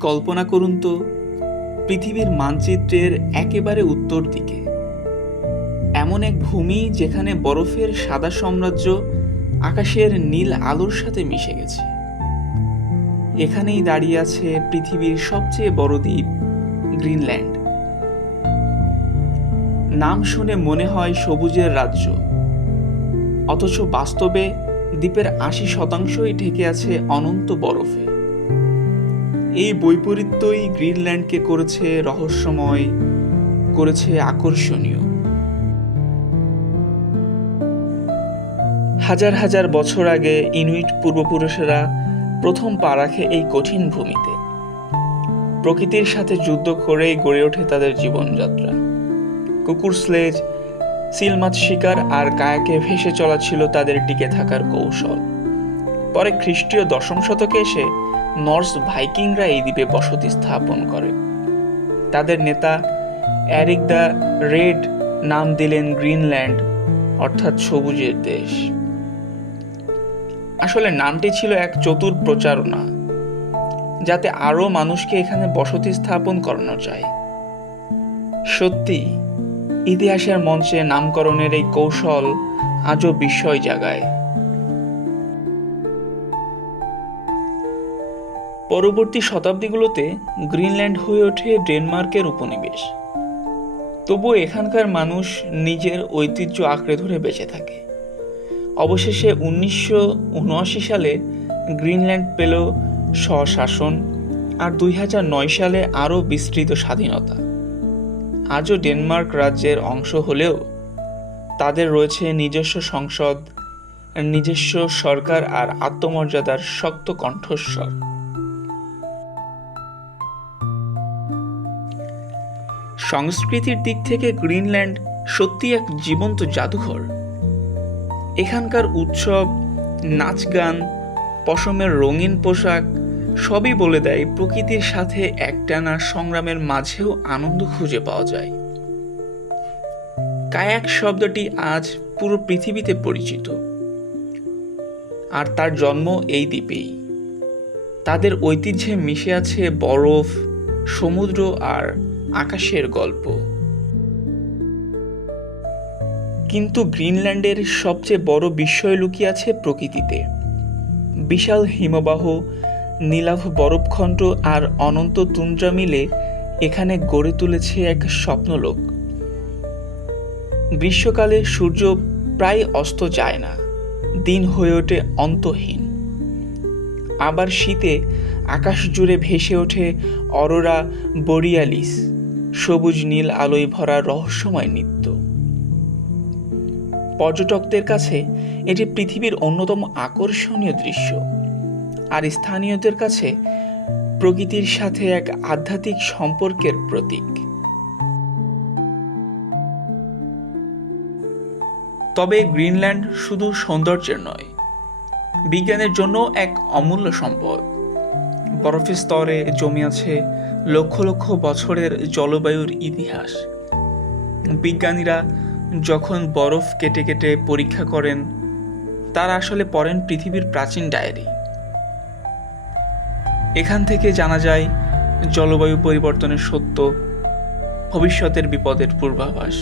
কল্পনা করুন তো, পৃথিবীর মানচিত্রের একেবারে উত্তর দিকে। এমন এক ভূমি যেখানে বরফের সাদা সাম্রাজ্য আকাশের নীল আলোর সাথে মিশে গেছে। এখানেই দাঁড়িয়ে আছে পৃথিবীর সবচেয়ে বড় দ্বীপ, গ্রিনল্যান্ড। নাম শুনে মনে হয় সবুজের রাজ্য। অথচ বাস্তবে দ্বীপের আশি শতাংশই ঢেকে আছে অনন্ত বরফে। এই বৈপরীত্যই গ্রিনল্যান্ডকে করেছে রহস্যময়, করেছে আকর্ষণীয়। হাজার হাজার বছর আগে ইনুইট পূর্বপুরুষেরা প্রথম পা রাখে এই কঠিন ভূমিতে। প্রকৃতির সাথে যুদ্ধ করেই গড়ে ওঠে তাদের জীবনযাত্রা। কুকুর স্লেজ সিল মাছ শিকার আর কায়াকে ভেসে চলা ছিল তাদের টিকে থাকার কৌশল। পরে খ্রিস্টীয় দশম শতকে এসে নর্স ভাইকিংরা এই দ্বীপে বসতি স্থাপন করে। তাদের নেতা অ্যারিক দ্য রেড নাম দিলেন গ্রিনল্যান্ড, অর্থাৎ সবুজের দেশ। আসলে নামটি ছিল এক চতুর প্রচারণা, যাতে আরও মানুষকে এখানে বসতি স্থাপন করানো যায়। সত্যি, ইতিহাসের মঞ্চে নামকরণের এই কৌশল আজও বিস্ময় জাগায়। পরবর্তী শতাব্দীগুলোতে গ্রিনল্যান্ড হয়ে ওঠে ডেনমার্কের উপনিবেশ। তবুও এখানকার মানুষ নিজের ঐতিহ্য আঁকড়ে ধরে বেঁচে থাকে। অবশেষে উনিশশো উনআশি সালে গ্রিনল্যান্ড পেল স্বশাসন আর দুই হাজার নয় সালে আরও বিস্তৃত স্বাধীনতা। আজও ডেনমার্ক রাজ্যের অংশ হলেও তাদের রয়েছে নিজস্ব সংসদ, নিজস্ব সরকার আর আত্মমর্যাদার শক্ত কণ্ঠস্বর। সংস্কৃতির দিক থেকে গ্রিনল্যান্ড সত্যি এক জীবন্ত জাদুঘর। এখানকার উৎসব, নাচ গান, পশমের রঙিন পোশাক সবই বলে দেয় প্রকৃতির সাথে একটানা সংগ্রামের মাঝেও আনন্দ খুঁজে পাওয়া যায়। কায়াক শব্দটি আজ পুরো পৃথিবীতে পরিচিত। আর তার জন্ম এই দ্বীপেই। তাদের ঐতিহ্যে মিশে আছে বরফ, সমুদ্র আর আকাশের গল্প। কিন্তু গ্রিনল্যান্ডের সবচেয়ে বড় বিস্ময় লুকিয়ে আছে প্রকৃতিতে। বিশাল হিমবাহ, নীলাভ বরফখণ্ড আর অনন্ত তুন্দ্রা মিলে এখানে গড়ে তুলেছে এক স্বপ্নলোক। গ্রীষ্মকালে সূর্য প্রায় অস্ত যায় না, দিন হয়ে ওঠে অন্তহীন। আবার শীতে আকাশ জুড়ে ভেসে ওঠে অরোরা বরিয়ালিস। সবুজ নীল আলোয় ভরা রহস্যময় নৃত্য। পর্যটকদের কাছে এটি পৃথিবীর অন্যতম আকর্ষণীয় দৃশ্য। আর স্থানীয়দের কাছে প্রকৃতির সাথে এক আধ্যাত্মিক সম্পর্কের প্রতীক। তবে গ্রিনল্যান্ড শুধু সৌন্দর্যের নয়, বিজ্ঞানের জন্য এক অমূল্য সম্পদ। বরফের স্তরে জমে আছে লক্ষ লক্ষ বছরের জলবায়ুর ইতিহাস। বিজ্ঞানীরা যখন বরফ কেটে কেটে পরীক্ষা করেন, তারা আসলে পড়েন পৃথিবীর প্রাচীন ডায়েরি। এখান থেকে জানা যায়, জলবায়ু পরিবর্তনের সত্য ভবিষ্যতের বিপদের পূর্বাভাস।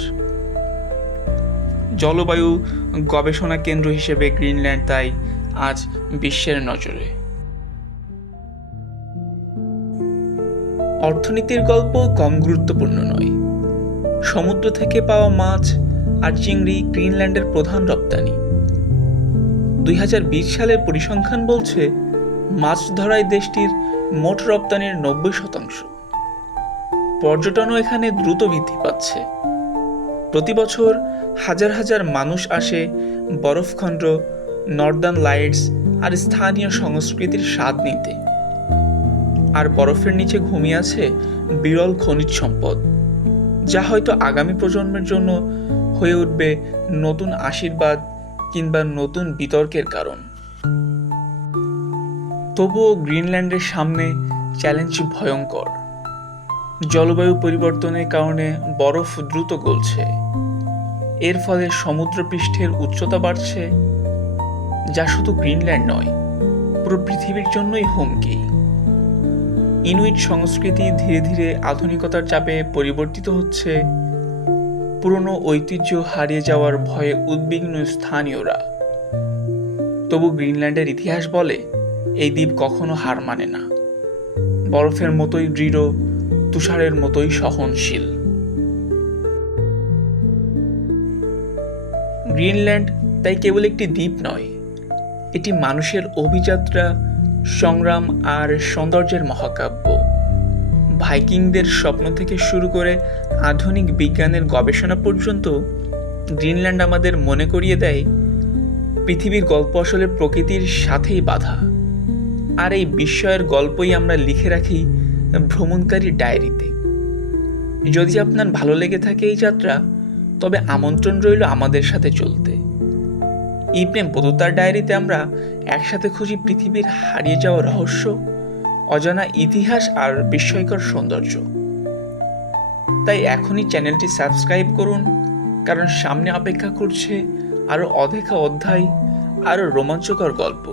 জলবায়ু গবেষণা কেন্দ্র হিসেবে গ্রিনল্যান্ড তাই আজ বিশ্বের নজরে। অর্থনীতির গল্প কম গুরুত্বপূর্ণ নয়। সমুদ্র থেকে পাওয়া মাছ আর চিংড়ি গ্রিনল্যান্ডের প্রধান রপ্তানি। দুই হাজার বিশ সালের পরিসংখ্যান বলছে, মাছ ধরায় দেশটির মোট রপ্তানির নব্বই শতাংশ। পর্যটনও এখানে দ্রুত বৃদ্ধি পাচ্ছে। প্রতি বছর হাজার হাজার মানুষ আসে বরফখণ্ড, নর্দার্ন লাইটস আর স্থানীয় সংস্কৃতির স্বাদ নিতে। আর বরফের নিচে ঘুমিয়ে আছে বিরল খনিজ সম্পদ, যা হয়তো আগামী প্রজন্মের জন্য হয়ে উঠবে নতুন আশীর্বাদ কিংবা নতুন বিতর্কের কারণ। তবুও গ্রিনল্যান্ডের সামনে চ্যালেঞ্জ ভয়ঙ্কর। জলবায়ু পরিবর্তনের কারণে বরফ দ্রুত গলছে। এর ফলে সমুদ্রপৃষ্ঠের উচ্চতা বাড়ছে, যা শুধু গ্রিনল্যান্ড নয়, পুরো পৃথিবীর জন্যই হুমকি। ইনুইট সংস্কৃতি ধীরে ধীরে আধুনিকতার চাপে পরিবর্তিত হচ্ছে। পুরনো ঐতিহ্য হারিয়ে যাওয়ার ভয়ে উদ্বিগ্ন স্থানীয়রা। তবু গ্রিনল্যান্ডের ইতিহাস বলে, এই দ্বীপ কখনো হার মানে না। বরফের মতোই দৃঢ়, তুষারের মতোই সহনশীল। গ্রিনল্যান্ড তাই কেবল একটি দ্বীপ নয়, এটি মানুষের অভিযাত্রা সংগ্রাম আর সৌন্দর্যের মহাকাব্য। ভাইকিংদের স্বপ্ন থেকে শুরু করে আধুনিক বিজ্ঞানের গবেষণা পর্যন্ত গ্রিনল্যান্ড আমাদের মনে করিয়ে দেয়, পৃথিবীর গল্প আসলে প্রকৃতির সাথেই বাধা। আর এই বিস্ময়ের গল্পই আমরা লিখে রাখি ভ্রমণকারী ডায়েরিতে। যদি আপনার ভালো লেগে থাকে এই যাত্রা, তবে আমন্ত্রণ রইল আমাদের সাথে চলতে। ইবনে বদুতার ডায়েরিতে আমরা একসাথে খুঁজি পৃথিবীর হারিয়ে যাওয়া রহস্য, অজানা ইতিহাস আর বিস্ময়কর সৌন্দর্য। তাই এখনই চ্যানেলটি সাবস্ক্রাইব করুন, কারণ সামনে অপেক্ষা করছে আরও অদেখা অধ্যায়, আরও রোমাঞ্চকর গল্প।